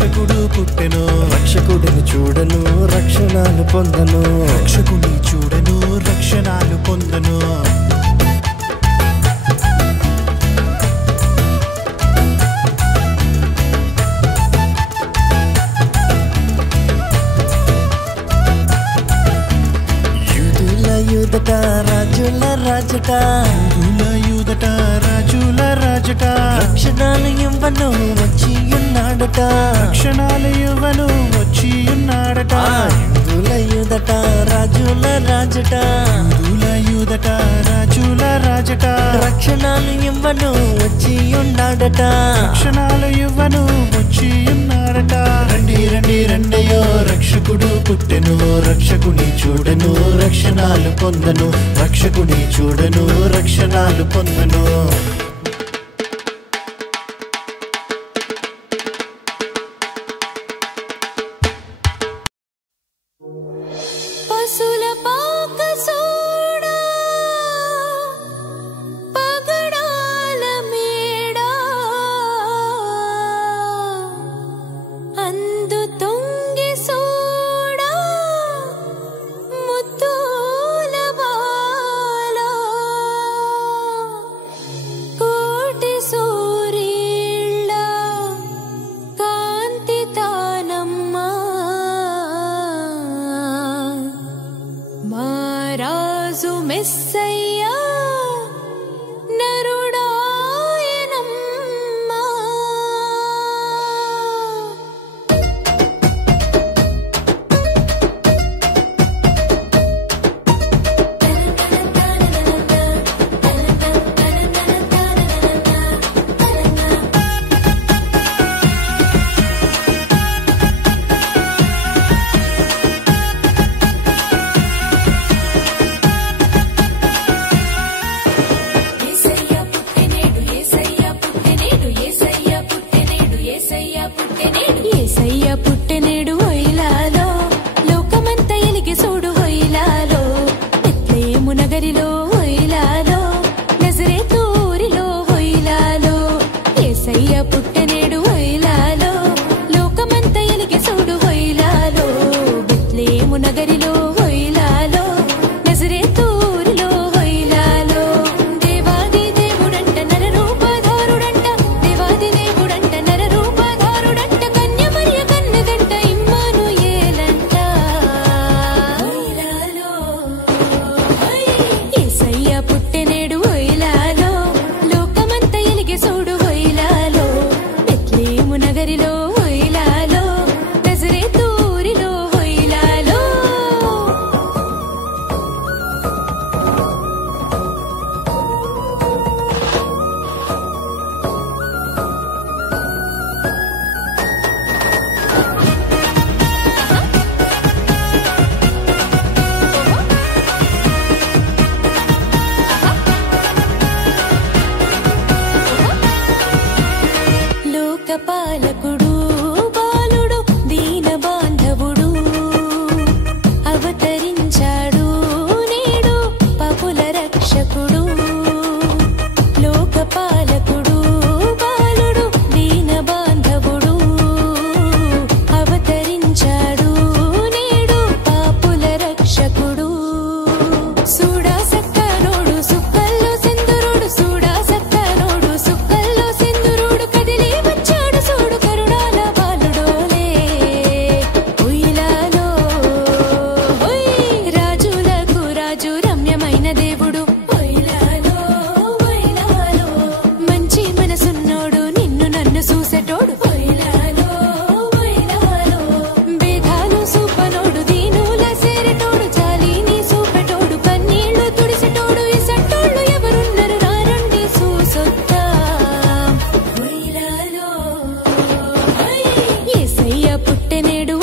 రక్షకుడు పుట్టెను రక్షకుడిని చూడను రక్షణాలు పొందను రక్షకుని చూడను రక్షణాలు పొందను యూదట రాజుల రాజట యూదట రాజుల రాజట రక్షణాలు ఇవ్వను వచ్చి ఉన్నాడట రక్షణాలు ఇవ్వను వచ్చి ఉన్నాడట యూదట రాజుల రాజట యూదట రాజుల రాజట రక్షణాలు ఇవ్వను వచ్చి ఉన్నాడట రక్షణాలు ఇవ్వను వచ్చి ఉన్నాడట రండి రండి రండయో రక్షకుడు పుట్టెను రక్షకుని చూడను రక్షణాలు పొందను రక్షకుని చూడను రక్షణాలు పొందను పసుల పాక సోడా పగడాల మేడా అందు తొంగి సోడా ముత్తుల బాల కోటి సూర్యుళ్ళ కాంతి తానమ్మా మారాజు మెస్సయ్యా నరుడాయనమ్మా యేసయ్య పుట్టెనేడు హొయిలాలో లోకమంత ఎలిగి చూడు హొయిలాలో బెత్లెహేము నగరిలో హొయిలాలో నజరేతు ఊరిలో హొయిలాలో యేసయ్య పుట్టెనేడు హొయిలాలో లోకమంత ఎలిగి చూడు హొయిలాలో బెత్లెహేము నగరిలో హొయిలాలో నజరేతు ఊరిలో హొయిలాలో దేవాది దేవుడంట నరరూపధారుడంట దేవాది దేవుడంట నరరూపధారుడంట కన్యమర్య కన్నదంట ఇమ్మానుయేలంట హొయిలాలో యేసయ్య పుట్టెనేడు హొయిలాలో లోకమంత ఎలిగి చూడు హొయిలాలో బెత్లెహేము నగరిలో హొయిలాలో నజరేతు ఊరిలో హొయిలాలో లోకపాలకుడు బాలుడు దీన బాంధవుడు అవతరించాడు నేడు పాపుల రక్షకుడు లోకపాలకుడు బాలుడు దీన బాంధవుడు అవతరించాడు నేడు పాపుల రక్షకుడు సూడా సక్కనోడు సుక్కల్లో సింధురుడు సూడా సక్కనోడు సుక్కల్లో సింధురుడు కదిలి వచ్చాడు చూడు కరుణాల బాలుడోలే ఉయ్యిలాలో ఓయ్ రాజులకు రాజు రమ్యమైన దేవుడు ఉయ్యిలాలో ఉయ్యిలాలో మంచి మనసున్నోడు నిన్ను నన్ను చూసేటోడు ఉయ్యిలాలో ఉయ్యిలాలో భేదాలు చూపనోడు దీనుల సేరేటోడు జాలిని చూపెటోడు కన్నీళ్లు తుడిసేటోడు ఇసంటోళ్ళు ఎవరున్నారు రారండి చూసొద్దా ఉయ్యిలాలో యేసయ్య పుట్టెనేడు